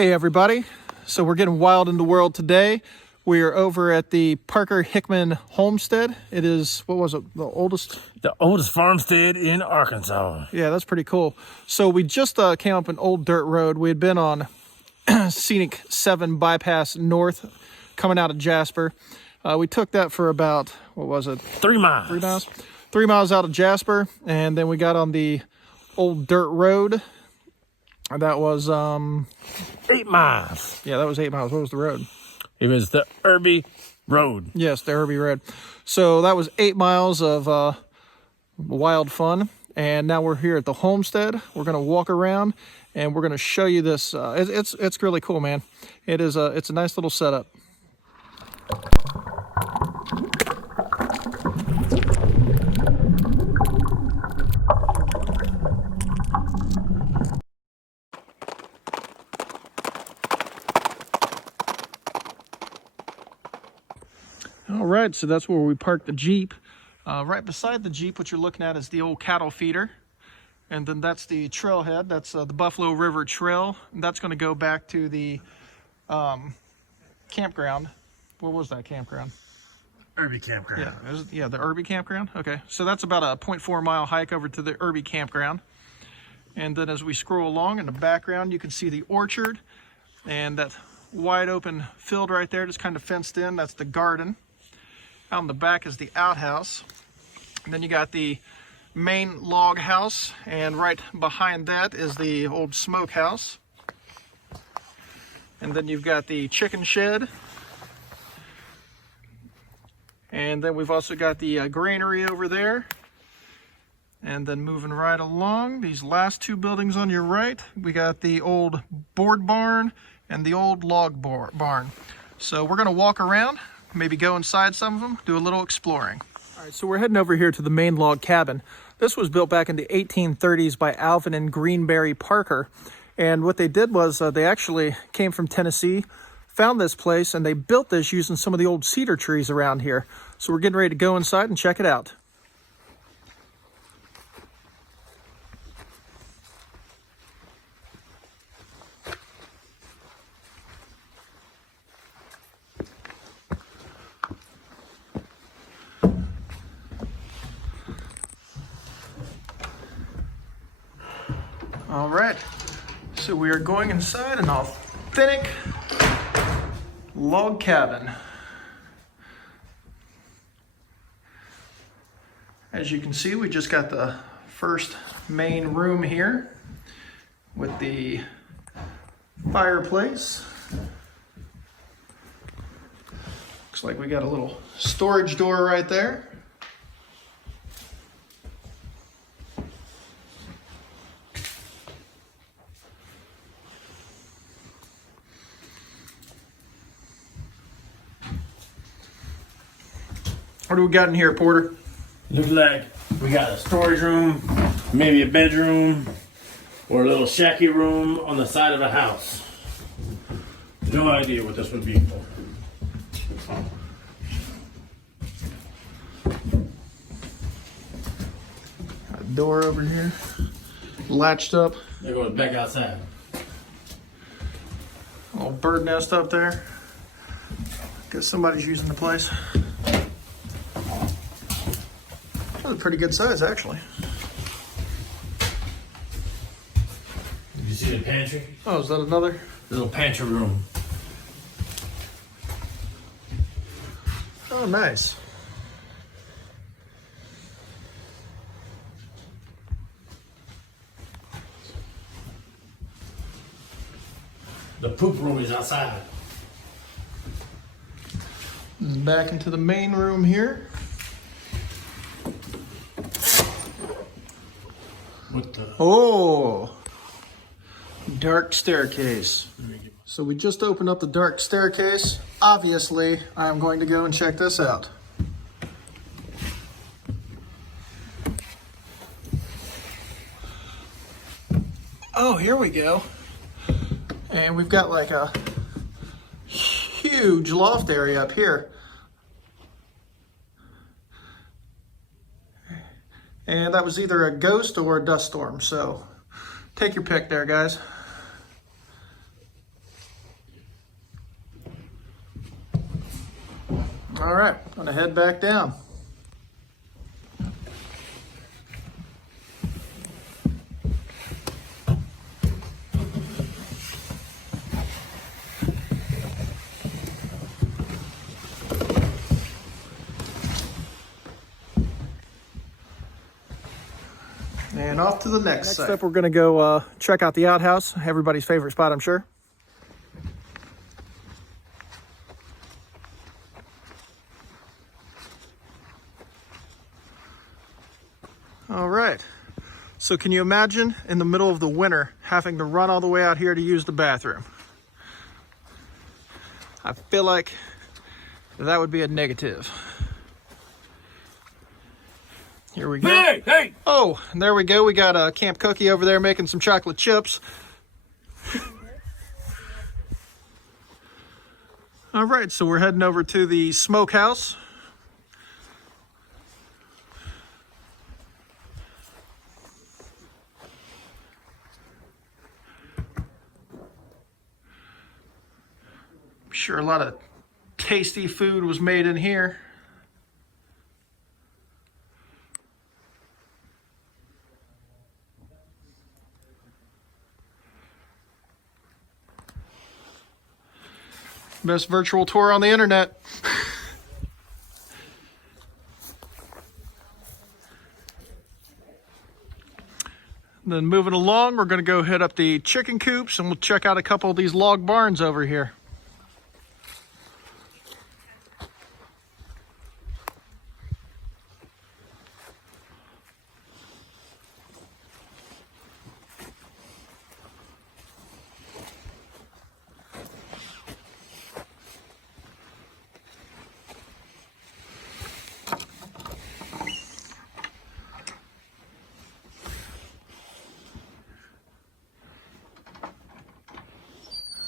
Hey everybody, so we're getting wild in the world today. We are over at the Parker-Hickman Homestead. It is, what was it, the oldest? The oldest farmstead in Arkansas. Yeah, that's pretty cool. So we just came up an old dirt road. We had been on Scenic 7 Bypass North coming out of Jasper. We took that for about, what was it? 3 miles. 3 miles? 3 miles out of Jasper, and then we got on the old dirt road. That was 8 miles. Yeah, that was 8 miles. What was the road? It was the Irby Road. Yes, the Irby Road. So that was 8 miles of wild fun, and now we're here at the homestead. We're gonna walk around, and we're gonna show you this. It's really cool, man. It's a nice little setup. All right, so that's where we parked the Jeep. Right beside the Jeep, what you're looking at is the old cattle feeder. And then that's the trailhead. That's the Buffalo River Trail. And that's going to go back to the campground. What was that campground? Irby Campground. Yeah, the Irby Campground. Okay, so that's about a 0.4 mile hike over to the Irby Campground. And then as we scroll along in the background, you can see the orchard. And that wide open field right there, just kind of fenced in. That's the garden. Out in the back is the outhouse. And then you got the main log house, and right behind that is the old smokehouse. And then you've got the chicken shed. And then we've also got the granary over there. And then moving right along, these last two buildings on your right, we got the old board barn and the old log barn. So we're gonna walk around, maybe go inside some of them, do a little exploring. All right, so we're heading over here to the main log cabin. This was built back in the 1830s by Alvin and Greenberry Parker. And what they did was they actually came from Tennessee, found this place, and they built this using some of the old cedar trees around here. So we're getting ready to go inside and check it out. All right, so we are going inside an authentic log cabin. As you can see, we just got the first main room here with the fireplace. Looks like we got a little storage door right there. What do we got in here, Porter? Looks like we got a storage room, maybe a bedroom, or a little shacky room on the side of a house. No idea what this would be for. Got a door over here, latched up. There goes back outside. A little bird nest up there. Guess somebody's using the place. That's a pretty good size, actually. Did you see the pantry? Oh, is that another? Little pantry room. Oh, nice. The poop room is outside. Back into the main room here. What the? Oh, dark staircase. So we just opened up the dark staircase. Obviously, I'm going to go and check this out. Oh, here we go. And we've got like a huge loft area up here. And that was either a ghost or a dust storm. So take your pick there, guys. All right, I'm gonna head back down. And off to the next site. Next up, we're gonna go check out the outhouse, everybody's favorite spot, I'm sure. All right, so can you imagine in the middle of the winter having to run all the way out here to use the bathroom? I feel like that would be a negative. Here we go. Hey, hey! Oh, and there we go. We got a Camp Cookie over there making some chocolate chips. All right, so we're heading over to the smokehouse. I'm sure a lot of tasty food was made in here. Best virtual tour on the internet. Then moving along, we're going to go hit up the chicken coops and we'll check out a couple of these log barns over here.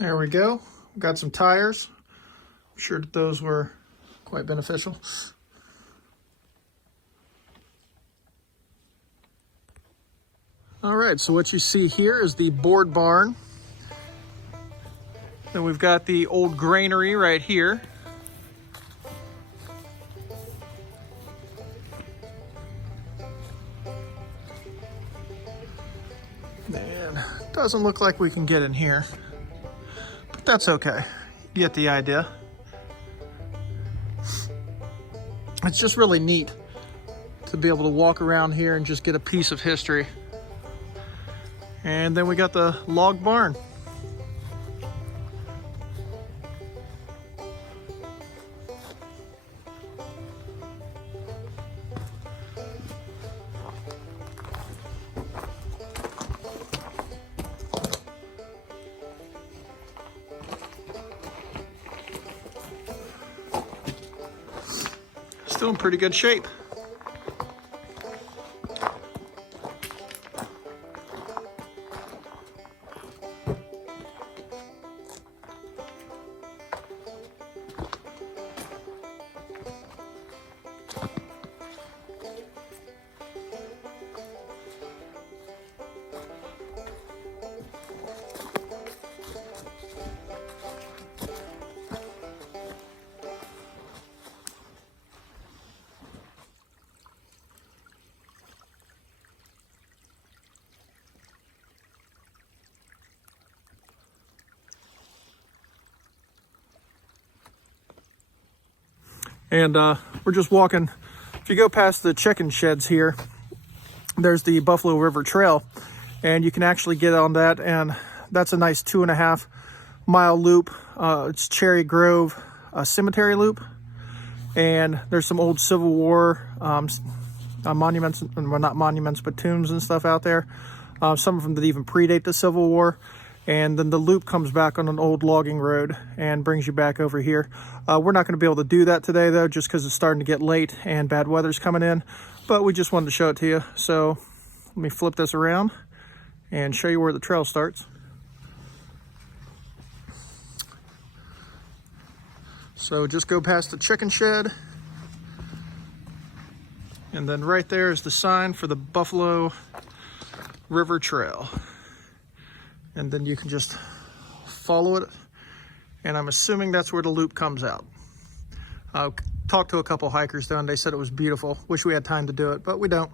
There we go. Got some tires. I'm sure that those were quite beneficial. All right, so what you see here is the board barn. Then we've got the old granary right here. And doesn't look like we can get in here. That's okay. You get the idea. It's just really neat to be able to walk around here and just get a piece of history. And then we got the log barn. Still in pretty good shape. And we're just walking. If you go past the chicken sheds here, there's the Buffalo River Trail, and you can actually get on that, and that's a nice 2.5 mile loop. It's Cherry Grove Cemetery loop, and there's some old Civil War monuments, well, not monuments, but tombs and stuff out there. Some of them that even predate the Civil War. And then the loop comes back on an old logging road and brings you back over here. We're not going to be able to do that today, though, just because it's starting to get late and bad weather's coming in. But we just wanted to show it to you. So let me flip this around and show you where the trail starts. So just go past the chicken shed. And then right there is the sign for the Buffalo River Trail. And then you can just follow it, and I'm assuming that's where the loop comes out. talked to a couple hikers though, and they said it was beautiful. Wish we had time to do it, but we don't.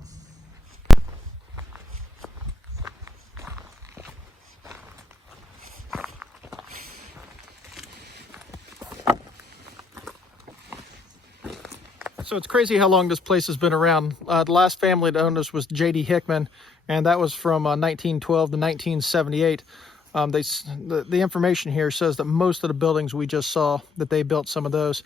So it's crazy how long this place has been around. The last family that owned this was J.D. Hickman, and that was from 1912 to 1978. The information here says that most of the buildings we just saw, that they built some of those.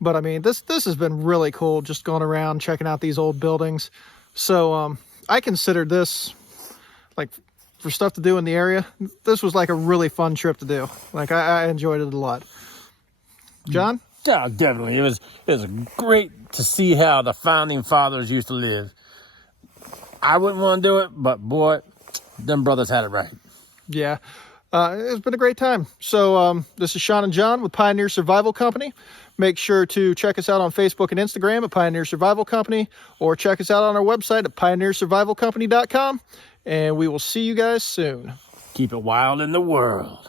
But I mean, this has been really cool, just going around checking out these old buildings. So I considered this, like, for stuff to do in the area, this was like a really fun trip to do. Like, I enjoyed it a lot. John? Yeah, definitely. It was great to see how the founding fathers used to live. I wouldn't want to do it, but boy, them brothers had it right. Yeah, it's been a great time. So this is Sean and John with Pioneer Survival Company. Make sure to check us out on Facebook and Instagram at Pioneer Survival Company, or check us out on our website at pioneersurvivalcompany.com. And we will see you guys soon. Keep it wild in the world.